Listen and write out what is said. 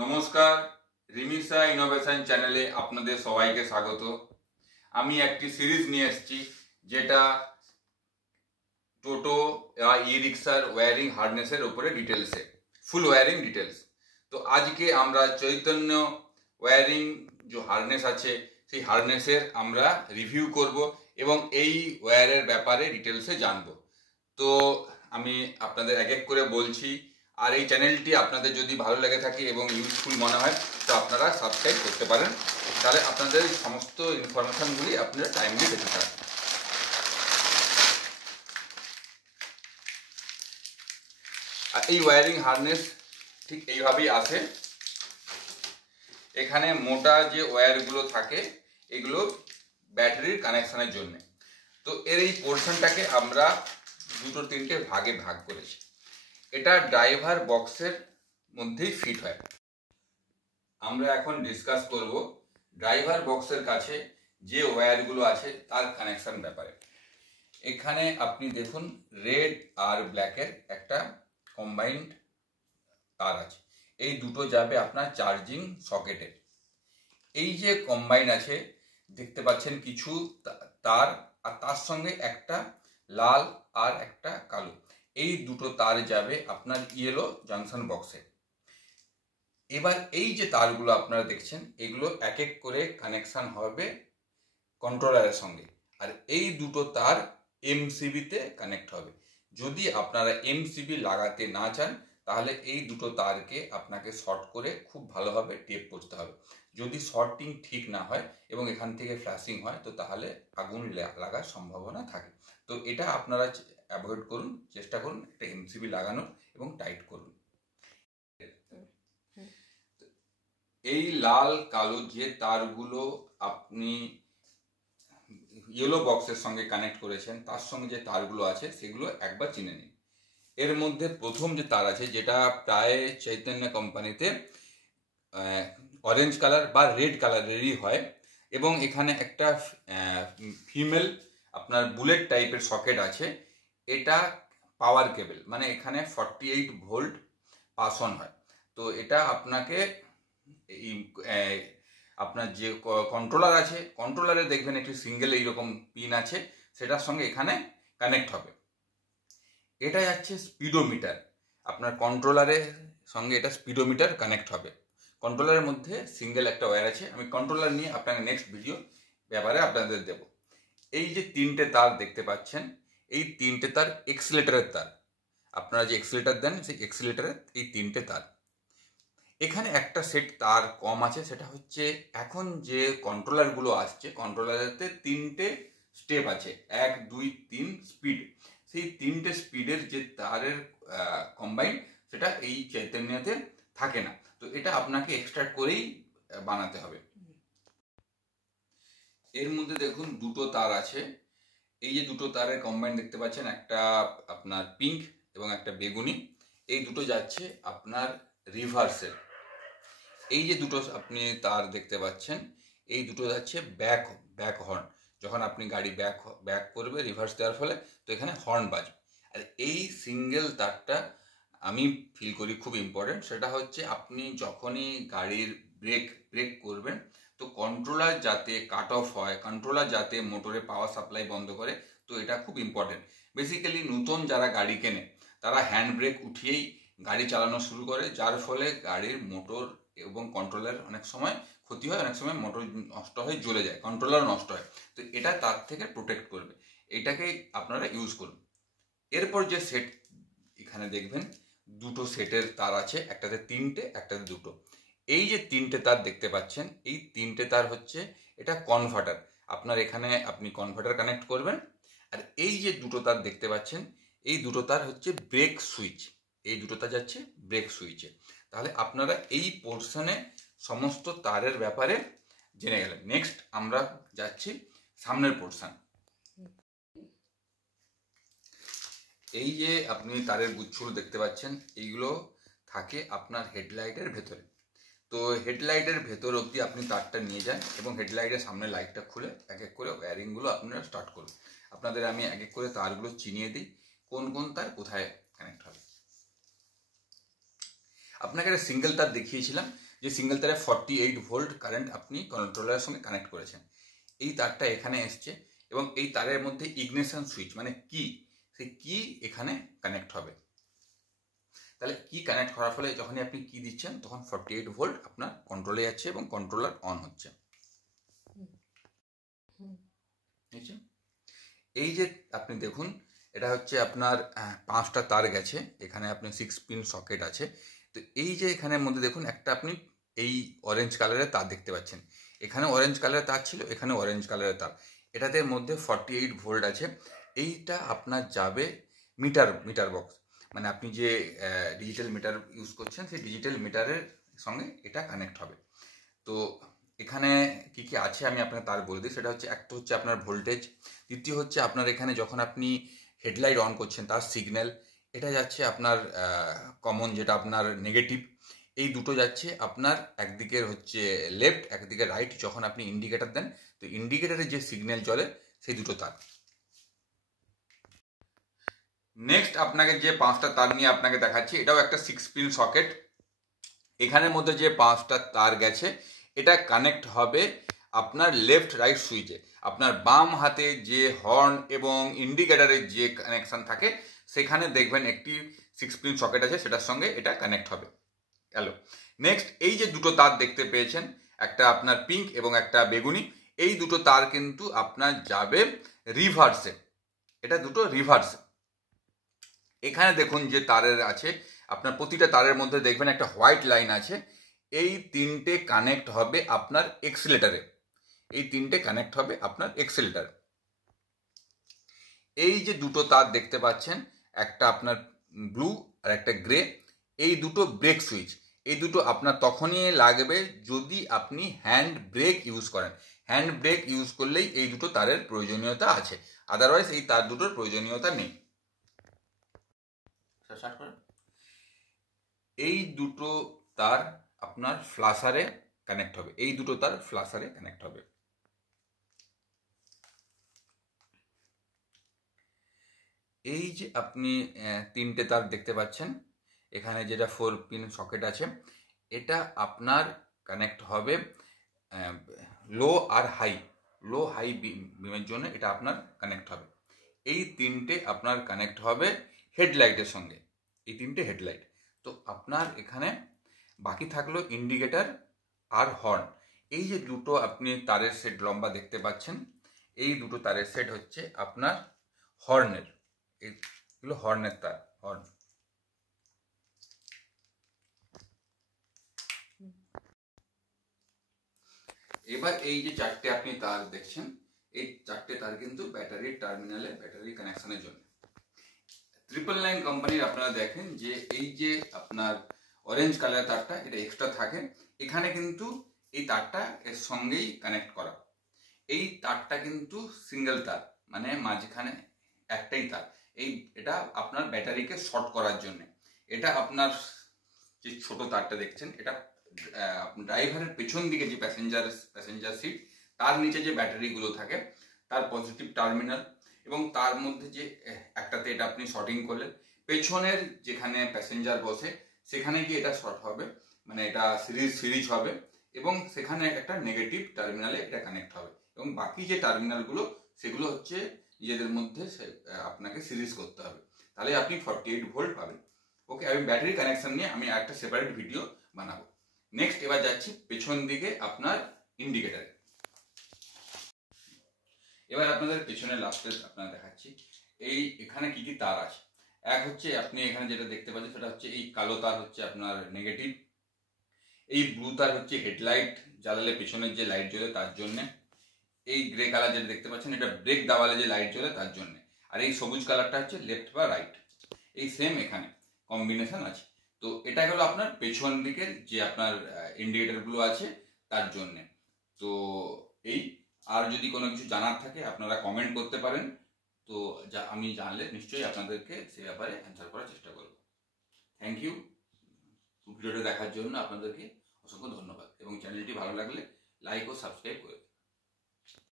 নমস্কার, রিমিসা ইনোভেশন চ্যানেলে আপনাদের সবাইকে স্বাগত। আমি একটি সিরিজ নিয়ে এসেছি যেটা টোটো ই রিক্সার ওয়্যারিং হার্নেসের উপরে ডিটেলসে, ফুল ওয়্যারিং ডিটেলস। তো আজকে আমরা চৈতন্য ওয়্যারিং যে হার্নেস আছে সেই হার্নেসের আমরা রিভিউ করব এবং এই ওয়্যারের ব্যাপারে ডিটেলসে জানব। তো আমি আপনাদের এক এক করে বলছি, আর এই চ্যানেলটি আপনাদের যদি ভালো লেগে থাকে এবং ইউজফুল মনে হয় তো আপনারা সাবস্ক্রাইব করতে পারেন, তাহলে আপনাদের সমস্ত ইনফরমেশনগুলি আপনারা টাইমলি পেতে থাকেন। আর এই ওয়্যারিং হার্নেস ঠিক এইভাবেই আসে। এখানে মোটা যে ওয়্যারগুলো থাকে এগুলো ব্যাটারির কানেকশনের জন্য। তো এর এই পোর্শনটাকে আমরা দুটো তিনটে ভাগে ভাগ করেছি। এটা ড্রাইভার বক্সের মধ্যেই ফিট হয়। আমরা এখন ডিসকাস করব ড্রাইভার বক্সের কাছে যে ওয়্যারগুলো আছে তার কানেকশন ব্যাপারে। এখানে আপনি দেখুন রেড আর ব্ল্যাকের একটা কম্বাইন্ড তার আছে। এই দুটো যাবে আপনার চার্জিং সকেটে। এই যে কম্বাইন আছে দেখতে পাচ্ছেন কিছু তার, আর তার সঙ্গে একটা লাল আর একটা কালো, এই দুটো তার যাবে আপনার ইয়েলো জাংশন বক্সে। এবার এই যে তারগুলো আপনারা দেখছেন এগুলো এক এক করে কানেকশন হবে কন্ট্রোলারের সঙ্গে, আর এই দুটো তার এমসিবিতে কানেক্ট হবে। যদি আপনারা এমসিবি লাগাতে না চান তাহলে এই দুটো তারকে আপনাকে শর্ট করে খুব ভালোভাবে টেপ করতে হবে। যদি শর্টিং ঠিক না হয় এবং এখান থেকে ফ্ল্যাশিং হয় তো তাহলে আগুন লাগার সম্ভাবনা থাকে। তো এটা আপনারা অ্যাভয়েড করুন, চেষ্টা করুন একটা এমসিবি লাগানোর এবং টাইট করুন। এই লাল কালো যে তারগুলো আপনি ইয়েলো বক্সের সঙ্গে কানেক্ট করেছেন তার সঙ্গে যে তারগুলো আছে সেগুলো একবার চিনে নিন। এর মধ্যে প্রথম যে তার আছে যেটা প্রায় চৈতন্য কোম্পানিতে অরেঞ্জ কালার বা রেড কালারেরই হয়, এবং এখানে একটা ফিমেল আপনার বুলেট টাইপের সকেট আছে। এটা পাওয়ার কেবল, মানে এখানে 48 ভোল্ট পাস অন হয়। তো এটা আপনাকে আপনার যে কন্ট্রোলার আছে কন্ট্রোলারে দেখবেন একটি সিঙ্গেল এইরকম পিন আছে, সেটার সঙ্গে এখানে কানেক্ট হবে। এটা যাচ্ছে স্পিডোমিটার, আপনার কন্ট্রোলারের সঙ্গে এটা স্পিডোমিটার কানেক্ট হবে। কন্ট্রোলারের মধ্যে সিঙ্গেল একটা ওয়্যার আছে, আমি কন্ট্রোলার নিয়ে আপনাকে নেক্সট ভিডিও ব্যাপারে আপনাদের দেব। এই যে তিনটে তার দেখতে পাচ্ছেন এই তিনটে তার এক্সিলেটারের তার। আপনারা যে এক্সিলেটার দেন সেই এক্সিলেটারের এই তিনটে তার। এখানে একটা সেট তার কম আছে, সেটা হচ্ছে এখন যে কন্ট্রোলারগুলো আসছে কন্ট্রোলারেতে তিনটে স্টেপ আছে, 1 2 3 স্পিড। সেই তিনটে স্পিডের যে তারের কম্বাইন সেটা এই চৈতন্যতে থাকে না। তো এটা আপনাকে এক্সট্রাক্ট করেই বানাতে হবে। এর মধ্যে দেখুন দুটো তার আছে। এই যে দুটো তারের কম্বাইন দেখতে পাচ্ছেন, একটা আপনার পিঙ্ক এবং একটা বেগুনি। এই দুটো যাচ্ছে আপনার রিভার্সে। এই যে দুটো আপনি তার দেখতে পাচ্ছেন এই দুটো যাচ্ছে ব্যাক হর্ন। যখন আপনি গাড়ি ব্যাক করবে রিভার্স দেওয়ার ফলে তো এখানে হর্ন বাজবে। আর এই সিঙ্গেল তারটা আমি ফিল করি খুব ইম্পর্টেন্ট। সেটা হচ্ছে আপনি যখনই গাড়ির ব্রেক করবেন তো কন্ট্রোলার যাতে কাট অফ হয়, কন্ট্রোলার যাতে মোটরে পাওয়ার সাপ্লাই বন্ধ করে, তো এটা খুব ইম্পর্টেন্ট। বেসিক্যালি নতুন যারা গাড়ি কেনে তারা হ্যান্ড ব্রেক উঠিয়েই গাড়ি চালানো শুরু করে, যার ফলে গাড়ির মোটর এবং কন্ট্রোলার অনেক সময় ক্ষতি হয়, অনেক সময় মোটর নষ্ট হয়ে জ্বলে যায়, কন্ট্রোলার নষ্ট হয়। তো এটা তার থেকে প্রোটেক্ট করবে, এটাকে আপনারা ইউজ করুন। এরপর যে সেট এখানে দেখবেন দুটো সেটের তার আছে, একটাতে তিনটে একটাতে দুটো। এই যে তিনটে তার দেখতে পাচ্ছেন এই তিনটে তার হচ্ছে এটা কনভার্টার। আপনার এখানে আপনি কনভার্টার কানেক্ট করবেন। আর এই যে দুটো তার দেখতে পাচ্ছেন এই দুটো তার হচ্ছে ব্রেক সুইচ, এই দুটো তার যাচ্ছে ব্রেক সুইচে। তাহলে আপনারা এই পোর্শনে সমস্ত তারের ব্যাপারে জেনে গেলেন। নেক্সট আমরা যাচ্ছি সামনের পোর্শন। এই যে আপনি তারের গুচ্ছগুলো দেখতে পাচ্ছেন এইগুলো থাকে আপনার হেডলাইটের ভেতরে। তো হেডলাইটের ভেতর অবধি আপনি তারটা নিয়ে যান এবং হেডলাইটের সামনে লাইটটা খুলে এক এক করে ওয়্যারিংগুলো আপনারা স্টার্ট করুন। আপনাদের আমি এক এক করে তারগুলো চিনিয়ে দিই কোন কোন তার কোথায় কানেক্ট হবে। আপনাকে একটা সিঙ্গেল তার দেখিয়েছিলাম, যে সিঙ্গেল তারে 48 ভোল্ট কারেন্ট আপনি কন্ট্রোলারের সঙ্গে কানেক্ট করেছেন। এই তারটা এখানে এসছে এবং এই তারের মধ্যে ইগনিশন সুইচ মানে কি, সেই কি এখানে কানেক্ট হবে। তাহলে কি কানেক্ট করার ফলে যখনই আপনি কি দিচ্ছেন তখন 48 ভোল্ট আপনার কন্ট্রোলে যাচ্ছে এবং কন্ট্রোলার অন হচ্ছে। এই যে আপনি দেখুন, এটা হচ্ছে আপনার 5টা তার গেছে, এখানে আপনি 6 পিন সকেট আছে। তো এই যে এখানের মধ্যে দেখুন একটা আপনি এই অরেঞ্জ কালারের তার দেখতে পাচ্ছেন, এখানে অরেঞ্জ কালারের তার ছিল, এখানে অরেঞ্জ কালারের তার, এটাতে মধ্যে 48 ভোল্ট আছে। এইটা আপনার যাবে মিটার বক্স, মানে আপনি যে ডিজিটাল মিটার ইউজ করছেন সেই ডিজিটাল মিটারের সঙ্গে এটা কানেক্ট হবে। তো এখানে কি কি আছে আমি আপনাকে তার বলে দিই। সেটা হচ্ছে, একটা হচ্ছে আপনার ভোল্টেজ, দ্বিতীয় হচ্ছে আপনার এখানে যখন আপনি হেডলাইট অন করছেন তার সিগন্যাল, এটা যাচ্ছে আপনার কমন যেটা আপনার নেগেটিভ। এই দুটো যাচ্ছে আপনার একদিকের হচ্ছে লেফট, একদিকে রাইট। যখন আপনি ইন্ডিকেটার দেন তো ইন্ডিকেটারের যে সিগন্যাল চলে সেই দুটো তার। নেক্সট আপনাকে যে 5টা তার নিয়ে আপনাকে দেখাচ্ছি, এটাও একটা 6 পিন সকেট। এখানের মধ্যে যে 5টা তার গেছে এটা কানেক্ট হবে আপনার লেফট রাইট সুইচে। আপনার বাম হাতে যে হর্ন এবং ইন্ডিকেটারের যে কানেকশন থাকে সেখানে দেখবেন একটি 6 পিন সকেট আছে, সেটার সঙ্গে এটা কানেক্ট হবে। গেল। নেক্সট এই যে দুটো তার দেখতে পেয়েছেন, একটা আপনার পিঙ্ক এবং একটা বেগুনি, এই দুটো তার কিন্তু আপনার যাবে রিভার্সে, এটা দুটো রিভার্সে। এখানে দেখুন যে তারের আছে, আপনার প্রতিটা তারের মধ্যে দেখবেন একটা হোয়াইট লাইন আছে। এই 3টে কানেক্ট হবে আপনার এক্সিলেটারে, এই 3টে কানেক্ট হবে আপনার এক্সিলেটার। এই যে দুটো তার দেখতে পাচ্ছেন, একটা আপনার ব্লু আর একটা গ্রে, এই দুটো ব্রেক সুইচ। এই দুটো আপনার তখনই লাগবে যদি আপনি হ্যান্ড ব্রেক ইউজ করেন। হ্যান্ড ব্রেক ইউজ করলেই এই দুটো তারের প্রয়োজনীয়তা আছে, আদারওয়াইজ এই তার দুটোর প্রয়োজনীয়তা নেই। এই দুটো তার আপনার ফ্লাশারে কানেক্ট হবে, এই দুটো তার ফ্লাশারে কানেক্ট হবে। এই যে আপনি 3টে তার দেখতে পাচ্ছেন, এখানে যেটা 4 পিন সকেট আছে, এটা আপনার কানেক্ট হবে লো আর হাই, লো হাই বিমের জন্য এটা আপনার কানেক্ট হবে। এই 3টে আপনার কানেক্ট হবে হেডলাইটের সঙ্গে, এই 3টে হেডলাইট। তো আপনার এখানে বাকি থাকলো ইন্ডিকেটর আর হর্ন। এই যে দুটো আপনি তারের সেট লম্বা দেখতে পাচ্ছেন, এই দুটো তারের সেট হচ্ছে আপনার হর্নের, এগুলো হর্নের তার, হর্ন। এবার এই যে 4টে আপনি তার দেখছেন, এই 4টে তার কিন্তু ব্যাটারির টার্মিনালে ব্যাটারি কানেকশনের জন্য। 999 কোম্পানির আপনারা দেখেন যে এই যে আপনার অরেঞ্জ কালার তারটা, এটা এক্সট্রা থাকে এখানে, কিন্তু এই তারটা এর সঙ্গেই কানেক্ট করা। এই তারটা কিন্তু সিঙ্গেল তার, মানে মাঝখানে একটাই তার। এটা আপনার ব্যাটারিকে শর্ট করার জন্য। এটা আপনার যে ছোট তারটা দেখছেন, এটা ড্রাইভারের পেছন দিকে যে প্যাসেঞ্জার সিট, তার নিচে যে ব্যাটারিগুলো থাকে তার পজিটিভ টার্মিনাল, এবং তার মধ্যে যে একটাতে এটা আপনি শর্টিং করলেন, পেছনের যেখানে প্যাসেঞ্জার বসে সেখানে গিয়ে এটা শর্ট হবে, মানে এটা সিরিজ হবে, এবং সেখানে একটা নেগেটিভ টার্মিনালে এটা কানেক্ট হবে, এবং বাকি যে টার্মিনালগুলো সেগুলো হচ্ছে নিজেদের মধ্যে আপনাকে সিরিজ করতে হবে, তাহলে আপনি 48 ভোল্ট পাবেন। ওকে, আমি ব্যাটারি কানেকশন নিয়ে আমি একটা সেপারেট ভিডিও বানাবো। নেক্সট এবার যাচ্ছি পেছন দিকে আপনার ইন্ডিকেটারে। এবার আপনাদের পেছনের লাস্টে আপনারা দেখাচ্ছি এখানে কি কি তার আছে। এক হচ্ছে আপনি এখানে যেটা দেখতে পাচ্ছেন সেটা হচ্ছে এই কালো তার হচ্ছে আপনার নেগেটিভ, এই ব্লু তার হচ্ছে হেডলাইট জ্বালালে পেছনের যে লাইট জ্বলে তার জন্য, এই গ্রে কালার যেটা দেখতে পাচ্ছেন এটা ব্রেক দাবালে যে লাইট জ্বলে তার জন্য, আর এই সবুজ কালারটা হচ্ছে লেফট বা রাইট। এই সেম এখানে কম্বিনেশন আছে। তো এটা হলো আপনার পেছন দিকের যে আপনার ইন্ডিকেটরগুলো আছে তার জন্য। তো এই, আর যদি কোনো কিছু জানার থাকে আপনারা কমেন্ট করতে পারেন, তো আমি জানলে নিশ্চয়ই আপনাদেরকে সে ব্যাপারে অ্যান্সার করার চেষ্টা করব। থ্যাংক ইউ ভিডিওটা দেখার জন্য, আপনাদেরকে অসংখ্য ধন্যবাদ, এবং চ্যানেলটি ভালো লাগলে লাইক ও সাবস্ক্রাইব করে